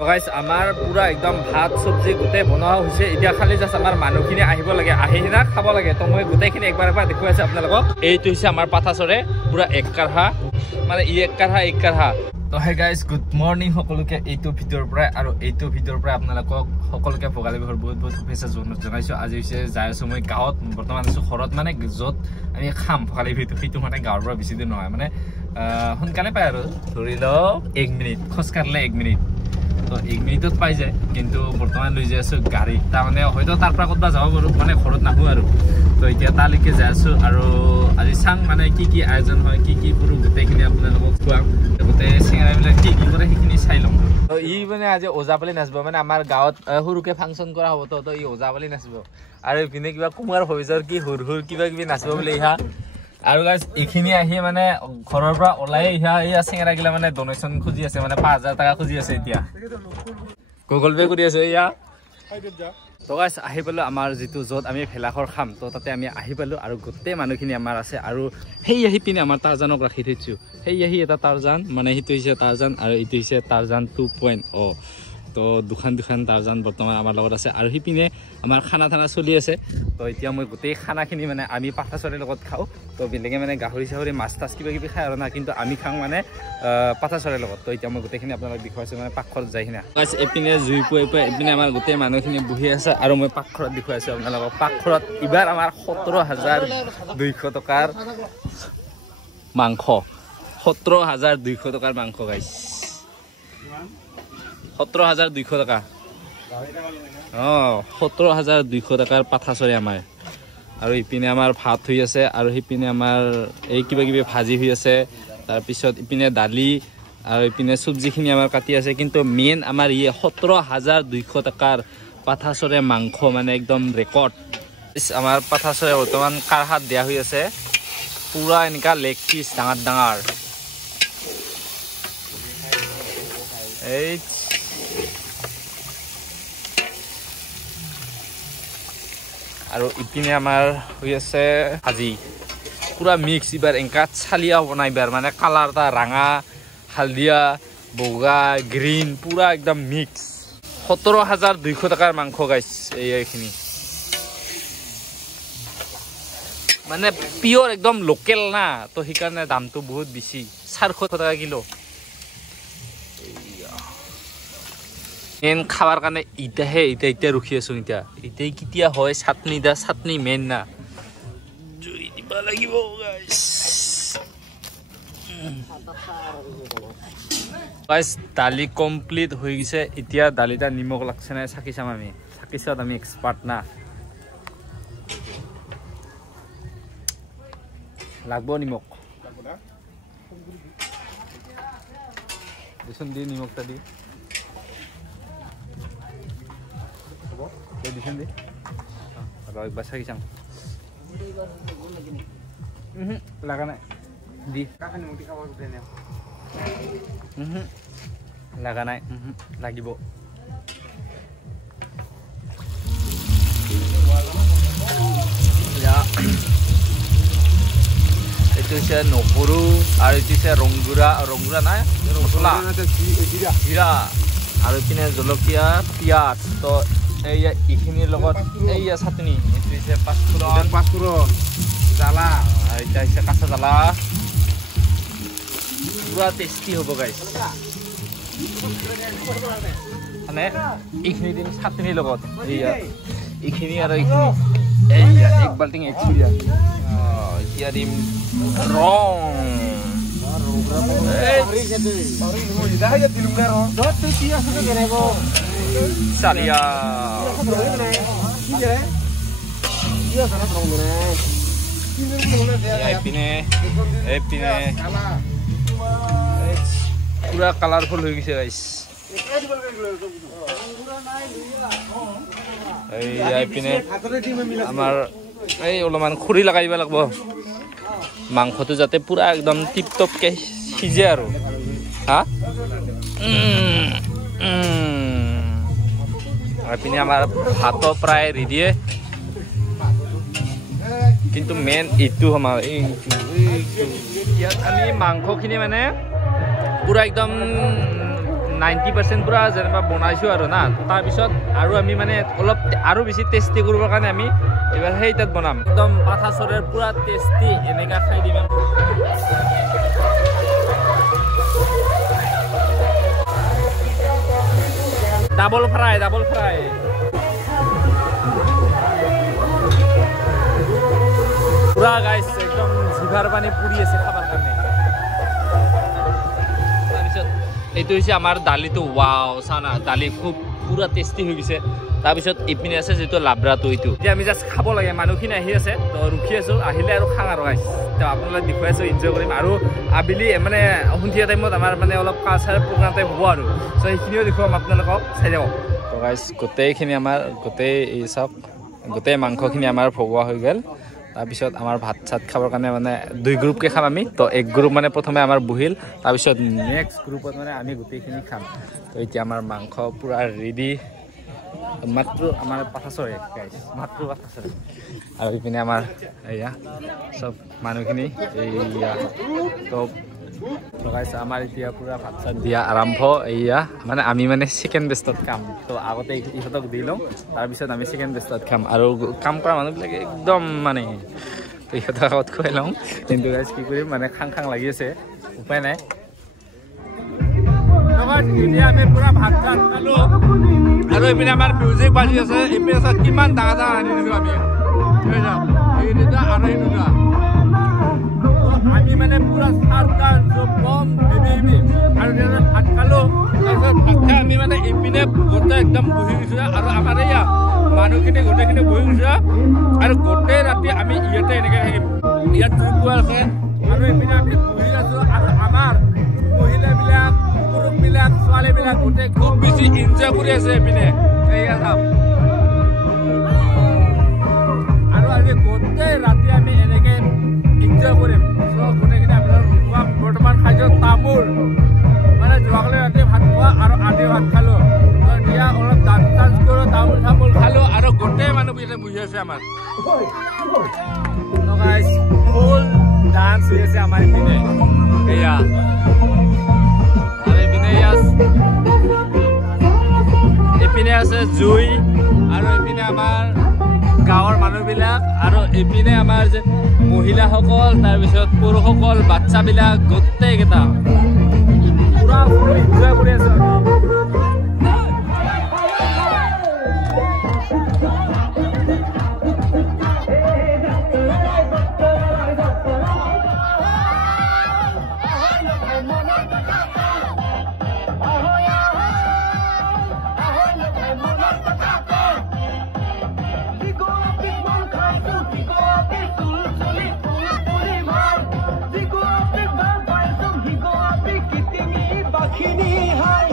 So guys, আমাৰ পুৰা একদম ভাত সবজি গোটে বনোৱা হৈছে এতিয়া খালি জাস্ট আমাৰ মানুহখিনি আহিব লাগে আহি না খাব লাগে তো মই গোটেইখিনি একবাৰ দেখুৱাই আছো আপোনালোকক এইটো হৈছে আমাৰ পাঠাচৰে পুৰা এক কাঢ়া মানে এক কাঢ়া তো হে গাইস গুড মৰ্নিং সকলোকে এইটো ভিডিঅ'ৰ পৰা আৰু এইটো ভিডিঅ'ৰ পৰা আপোনালোকক সকলোকে ভোগালী বিহুৰ বহুত বহুত শুভেচ্ছা জনাইছো আজি হৈছে যাই আছো মই গাঁৱত বৰ্তমান আছো ঘৰত মানে য'ত আমি খাম ভোগালী বিহুটো সেইটো মানে গাঁৱৰ পৰা বেছি দূৰ নহয় মানে সোনকালে পায় আৰু ধৰি লওক 1 মিনিট খোজ কাঢ়িলে 1 মিনিট তো 1 মিনিটত পাই যায় কিন্তু বৰ্তমান লৈ যাই আছো গাড়ী তাৰ মানে হয়তো তাৰ পৰা ক'তবা যাব পাৰো মানে ঘৰত নাহো আৰু তো এতিয়া তালৈকে যাই আছো আৰু আজি চাং মানে কি আয়োজন হয় কি কৰো গোটেইখিনি আপোনালোকক খুৱাম গোটেই চিঙৰাবিলাক কি কৰে সেইখিনি চাই লম তো ই মানে আজি ওজাপালি নাচব মানে আমাৰ গাঁৱত সৰুকে ফাংচন কৰা হ'ব তো ই ওজাপালি নাচব আৰু ইপিনে কিবা কুমাৰ ভবিজৰ কি হুৰ কিবা নাচব বোলে ইহা আৰু গাইস এখিনি আহি মানে ঘৰৰ পৰা ওলাই ইয়া চিঙৰা গিলা মানে ডোনেশন খুজি আছে মানে 5000 টাকা খুজি আছে এতিয়া গুগল পে কৰি আছে ইয়া তো গাইস আহি পালো আমাৰ যেটো যত আমি ভেলাঘৰ খাম তো তাতে আমি আহি পালো আৰু গোটেই মানুহখিনি আমাৰ আছে আৰু হেই আহি পিনে আমাৰ টাৰজানক ৰাখি থৈছো হেই আহি এটা টাৰজান মানে হিটো হৈছে টাৰজান আৰু ইটো হৈছে টাৰজান 2.0 তো দুখান টাৰজান বৰ্তমান আমাৰ লগত আছে আৰু হিপিনে আমাৰ খানা চলি আছে তো এতিয়া মই গোটেই খানাখিনি মানে আমি পাঠাচৰীৰ লগত খাও তো বেলেগে মানে গাহৰি চাহৰি মাছ তাছ কিবা খাই আৰু না কিন্তু আমি খাওঁ মানে পাঠাচৰীৰ লগত তো এতিয়া মই গোটেইখিনি আপোনালোকক দেখুৱাইছো মানে পাকঘৰত যাই কিনা গাইস এপিনে জুই পুৱাই এপিনে আমাৰ গোটেই মানুহখিনি বহি আছে আৰু মই পাকঘৰত দেখুৱাইছো আপোনালোকক পাকঘৰত ইবাৰ আমাৰ 17200 টকাৰ মাংস 17200 টকাৰ মাংস গাইস 17200 টাকা 17200 টাকাৰ পাঠাচৰে আমাৰ আৰু ইপিনে আমাৰ ভাত হৈ আছে আৰু হিপিনে আমাৰ এই কিবা ভাজি হৈ আছে তাৰ পিছত ইপিনে দালি আৰু ইপিনে সবজিখিনি আমাৰ কাটি আছে কিন্তু মেইন আমাৰ ই 17200 টাকাৰ পাঠাচৰে মাংস মানে একদম ৰেকৰ্ড আমাৰ পাঠাচৰে বৰ্তমান কাঢ়াত দিয়া হৈ আছে পুৰা এনেকা লেগ পিস ডাঙৰ এই আৰু ইপিনে আমাৰ হৈ আছে ভাজি পুৰা মিক্স ইবাৰ এংকাত চালিয়া বনাইবাৰ মানে কালাৰ এটা ৰঙা হালদিয়া বগা গ্ৰীন পুৰা একদম মিক্স 17200 টাকাৰ মাংস গাইছ এইখিনি মানে পিওৰ একদম লোকেল না তো সেইকাৰণে দামটো বহুত বেছি 400 টাকা কিলো খাবাৰ কাৰণে ইটা ৰখি আছো এতিয়া কেতিয়া হয় চাটনি মেইন না জুই দিব লাগিব গাইস দালি কমপ্লিট হৈ গৈছে এতিয়া দালিটা নিমখ লাগছে নাই চাকি চাম আমি চাকিছত আমি এক্সপার্ট না লাগব নিমখ দিছন দি নিমখটা দি দিছেন দি আৰু একবাৰ চাকি চাম লাগা নাই দি লাগা নাই লাগিব এইটো হৈছে নহৰু আৰু এইটো হৈছে ৰংগুৰা নাই মছলা জিৰা আৰু ইপিনে জলকীয়া পিঁয়াজ তো এইখিনিৰ লগত এইয়া চাটনি এইটো হৈছে পাঁচফোৰণ জ্বালা আৰু এতিয়া হৈছে কাঁচা জ্বালা পুৰা টেষ্টি হ'ব গাইছ মানে এইখিনি দিম চাটনিৰ লগত এইখিনি আৰু এইখিনি এইয়া এক বাল্টিং এতিয়া দিম চালিয়া এইপিনে পুৰা কালাৰফুল হৈ গৈছে গাইছ এইপিনে আমাৰ এই অলপমান খৰি লগাই দিব লাগিব মাংসটো যাতে পুৰা একদম টিপটপকে সিজে আৰু হা এইপিনে আমাৰ ভাত প্ৰায় ৰেডিয়ে কিন্তু মেইন এইটো আমাৰ ইয়াত আমি মাংসখিনি মানে পুৰা একদম 90% পুৰা যেনিবা বনাইছোঁ আৰু না তাৰপিছত আৰু আমি মানে অলপ আৰু বেছি টেষ্টি কৰিবৰ কাৰণে আমি এবাৰ সেই তাত বনাম একদম পাঠা চৰাইৰ পুৰা টেষ্টি এনেকা খাই দিম ডাবল ফ্ৰাই পুৰা গাইছ একদম জিভাৰ পানী পুৰি আছে খাবৰ কাৰণে তাৰপিছত এইটো হৈছে আমাৰ দালিটো ৱাও চানা দালি খুব পুৰা টেষ্টি হৈ গৈছে তাৰপিছত ইপিনে আছে যিটো লাব্ৰাটো এইটো এতিয়া আমি জাষ্ট খাব লাগে মানুহখিনি আহি আছে তো ৰখি আছোঁ আহিলে আৰু খাং আৰু গাইছ তো আপোনালোকে দেখুৱাই আছোঁ এনজয় কৰিম আৰু আবেলি মানে সন্ধিয়া টাইমত আমাৰ মানে অলপ কালচাৰেল প্ৰগ্ৰাম টাইপ হ'ব আৰু চ' সেইখিনিও দেখুৱাম আপোনালোকক চাই যাব তো গাইছ গোটেইখিনি আমাৰ গোটেই মাংসখিনি আমাৰ ভগোৱা হৈ গ'ল তাৰপিছত আমাৰ ভাত চাত খাবৰ কাৰণে মানে 2 গ্ৰুপকৈ খাম আমি তো এক গ্ৰুপ মানে প্ৰথমে আমাৰ বহিল তাৰপিছত নেক্সট গ্ৰুপত মানে আমি গোটেইখিনি খাম তো এতিয়া আমাৰ মাংস পুৰা ৰেডি মাত্ৰ আমাৰ পাঠা চৰাই মাত্ৰ পাঠা চৰাই আৰু ইপিনে আমাৰ এয়া চব মানুহখিনি এয়া তো লগাইছে আমাৰ এতিয়া পুৰা ভাত চাত দিয়া আৰম্ভ এয়া মানে আমি মানে ছেকেণ্ড বেষ্টত খাম তো আগতে ইহঁতক দি লওঁ তাৰপিছত আমি ছেকেণ্ড বেষ্টত খাম আৰু কাম কৰা মানুহবিলাকে একদম মানে তো ইহঁতক আগত খুৱাই লওঁ কিন্তু গাইজ কি কৰিম মানে খাং লাগি আছে উপায় নাই এতিয়া আমি পুৰা ভাত চাত খালোঁ আৰু এইপিনে আমাৰ মিউজিক বাজি আছে এইপিনে চাত কিমান ডাঙৰ আনি দিছোঁ আমি এই দুটা আৰু এই দুটা আমি মানে পুৰা চাৰ্টাৰ বম হেভি আৰু ভাত খালোঁ তাৰপিছত ভাত খাই আমি মানে ইপিনে গোটেই একদম বহি গৈছোঁ আৰু আমাৰ এয়া মানুহখিনি গোটেইখিনি বহি গৈছোঁ আৰু গোটেই ৰাতি আমি ইয়াতে এনেকৈ থাকিম ইয়াত জুই আছে আৰু ইপিনে আমি বহি আছোঁ আৰু আমাৰ মহিলাবিলাক পুৰুষবিলাক ছোৱালীবিলাক গোটেই খুব বেছি এনজয় কৰি আছে এইপিনে এয়া চাম আৰু আজি গোটেই ৰাতি আমি এনেকৈ এনজয় কৰিম গোটেইখিনি আপোনালোক বৰ্তমান খাইছোঁ তামোল মানে যোৱাকালি ৰাতি ভাত খোৱা আৰু আজি ভাত খালোঁ তো এতিয়া অলপ ডান্স কৰোঁ তামোল খালোঁ আৰু গোটেই মানুহবিলাক বহি আছে আমাৰ ফুল ডান্স হৈ আছে আমাৰ ইপিনে এয়া আৰু এইপিনে আছে জুই আৰু এইপিনে আমাৰ গাঁৱৰ মানুহবিলাক আৰু এইপিনে আমাৰ যে মহিলাসকল তাৰপিছত পুৰুষসকল বাচ্চাবিলাক গোটেইকেইটা পুৰা এনজয় কৰি আছোঁ Kini hai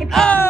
Gol!